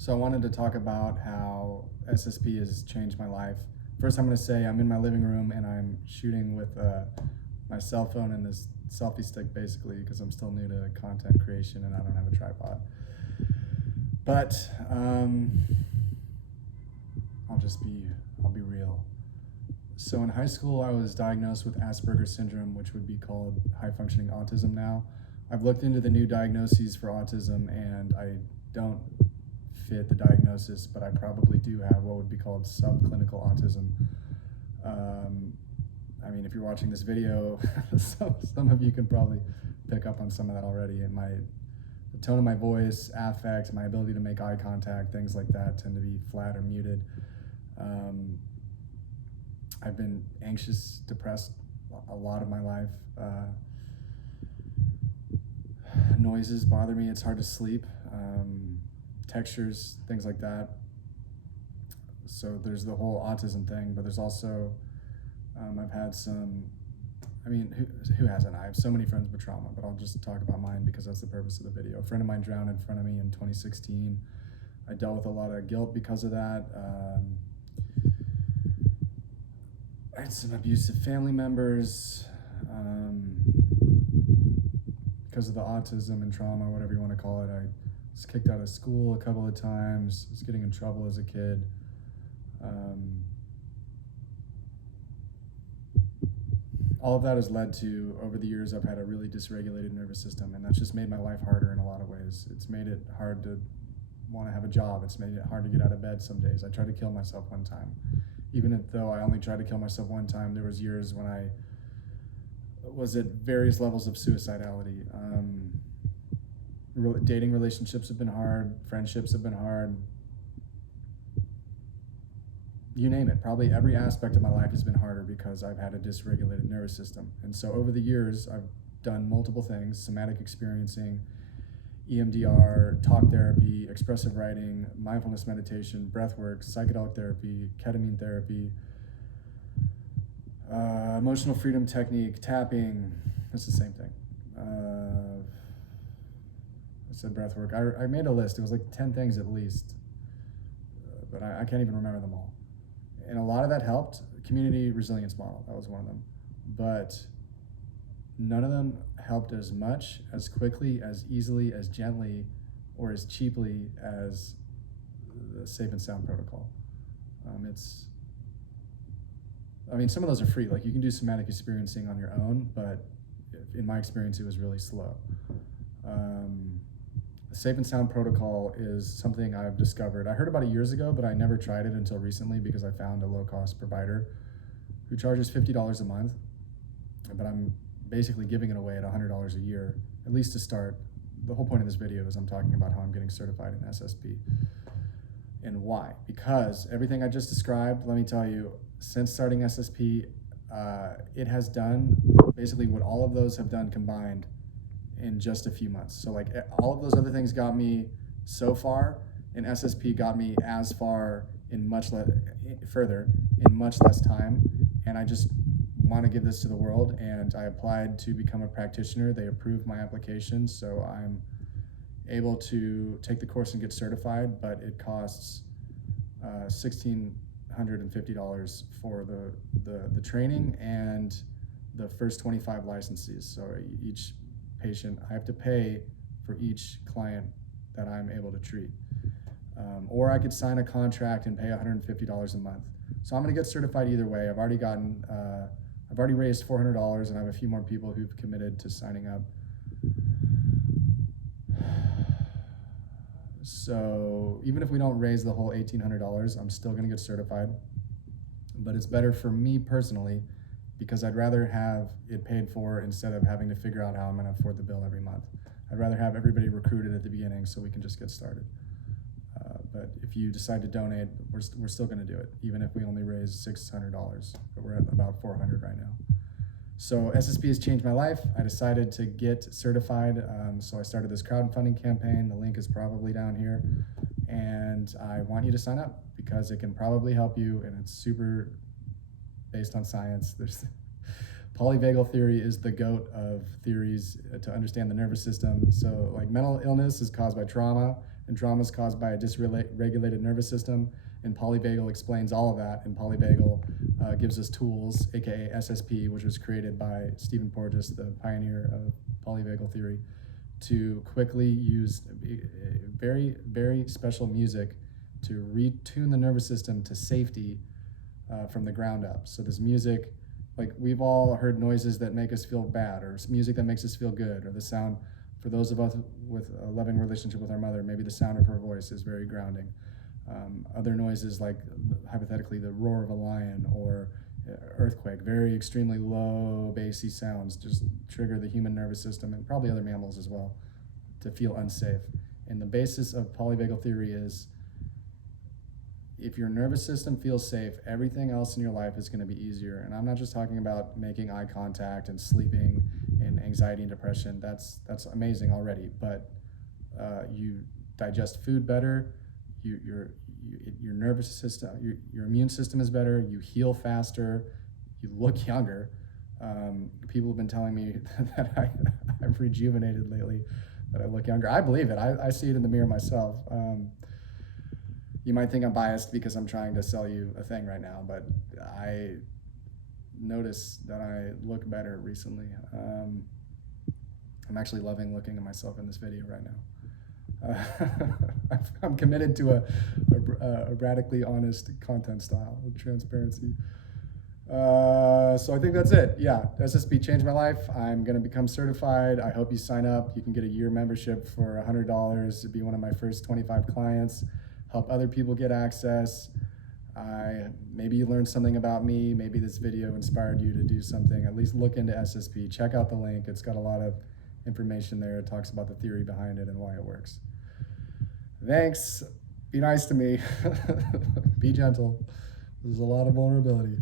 So I wanted to talk about how SSP has changed my life. First, I'm going to say I'm in my living room and I'm shooting with my cell phone and this selfie stick, basically, because I'm still new to content creation and I don't have a tripod. But I'll be real. So in high school, I was diagnosed with Asperger's syndrome, which would be called high-functioning autism now. I've looked into the new diagnoses for autism, and I don't fit the diagnosis, but I probably do have what would be called subclinical autism. I mean, if you're watching this video, some of you can probably pick up on some of that already. The tone of my voice, affect, my ability to make eye contact, things like that tend to be flat or muted. I've been anxious, depressed a lot of my life. Noises bother me, it's hard to sleep. Textures, things like that. So there's the whole autism thing, but there's also, I've had some, I mean, who hasn't? I have so many friends with trauma, but I'll just talk about mine because that's the purpose of the video. A friend of mine drowned in front of me in 2016. I dealt with a lot of guilt because of that. I had some abusive family members because of the autism and trauma, whatever you want to call it. I was kicked out of school a couple of times. I was getting in trouble as a kid. All of that has led to, over the years, I've had a really dysregulated nervous system, and that's just made my life harder in a lot of ways. It's made it hard to want to have a job. It's made it hard to get out of bed some days. I tried to kill myself one time. Even though I only tried to kill myself one time, there was years when I was at various levels of suicidality. Dating relationships have been hard, friendships have been hard. You name it, probably every aspect of my life has been harder because I've had a dysregulated nervous system. And so over the years, I've done multiple things: somatic experiencing, EMDR, talk therapy, expressive writing, mindfulness meditation, breath work, psychedelic therapy, ketamine therapy, emotional freedom technique, tapping. It's the same thing. I said breath work. I made a list. It was like 10 things at least, but I can't even remember them all. And a lot of that helped. Community resilience model, that was one of them. But none of them helped as much, as quickly, as easily, as gently, or as cheaply as the Safe and Sound protocol. Some of those are free. Like, you can do somatic experiencing on your own, but in my experience, it was really slow. The Safe and Sound protocol is something I've discovered. I heard about it years ago, but I never tried it until recently because I found a low-cost provider who charges $50 a month, but I'm basically giving it away at $100 a year, at least to start. The whole point of this video is I'm talking about how I'm getting certified in SSP. And why? Because everything I just described, let me tell you, since starting SSP, it has done basically what all of those have done combined in just a few months. So like all of those other things got me so far, and SSP got me as far in much less time. And I just want to give this to the world, and I applied to become a practitioner. They approved my application, so I'm able to take the course and get certified, but it costs $1,650 for the training and the first 25 licenses. So each patient, I have to pay for each client that I'm able to treat. Or I could sign a contract and pay $150 a month. So I'm gonna get certified either way. I've already raised $400, and I have a few more people who've committed to signing up. So even if we don't raise the whole $1,800, I'm still gonna get certified. But it's better for me personally, because I'd rather have it paid for instead of having to figure out how I'm gonna afford the bill every month. I'd rather have everybody recruited at the beginning so we can just get started. But if you decide to donate, we're still gonna do it, even if we only raise $600, but we're at about 400 right now. So SSP has changed my life. I decided to get certified, so I started this crowdfunding campaign. The link is probably down here, and I want you to sign up because it can probably help you, and it's super based on science. There's Polyvagal theory is the GOAT of theories to understand the nervous system. So like mental illness is caused by trauma, and traumas caused by a dysregulated nervous system. And Polyvagal explains all of that. And Polyvagal gives us tools, aka SSP, which was created by Stephen Porges, the pioneer of polyvagal theory, to quickly use very, very special music to retune the nervous system to safety from the ground up. So this music, like we've all heard noises that make us feel bad, or music that makes us feel good, or the sound, for those of us with a loving relationship with our mother, maybe the sound of her voice is very grounding. Other noises like, hypothetically, the roar of a lion or earthquake, very extremely low, bassy sounds just trigger the human nervous system, and probably other mammals as well, to feel unsafe. And the basis of polyvagal theory is, if your nervous system feels safe, everything else in your life is going to be easier. And I'm not just talking about making eye contact and sleeping and anxiety and depression. That's amazing already. But you digest food better. Your nervous system, your immune system is better. You heal faster. You look younger. People have been telling me that I've rejuvenated lately, that I look younger. I believe it. I see it in the mirror myself. You might think I'm biased because I'm trying to sell you a thing right now, but I notice that I look better recently. I'm actually loving looking at myself in this video right now. I'm committed to a radically honest content style of transparency. So I think that's it. Yeah, SSP changed my life. I'm going to become certified. I hope you sign up. You can get a year membership for $100 to be one of my first 25 clients. Help other people get access. Maybe you learned something about me. Maybe this video inspired you to do something. At least look into SSP. Check out the link. It's got a lot of information there. It talks about the theory behind it and why it works. Thanks. Be nice to me. Be gentle. There's a lot of vulnerability.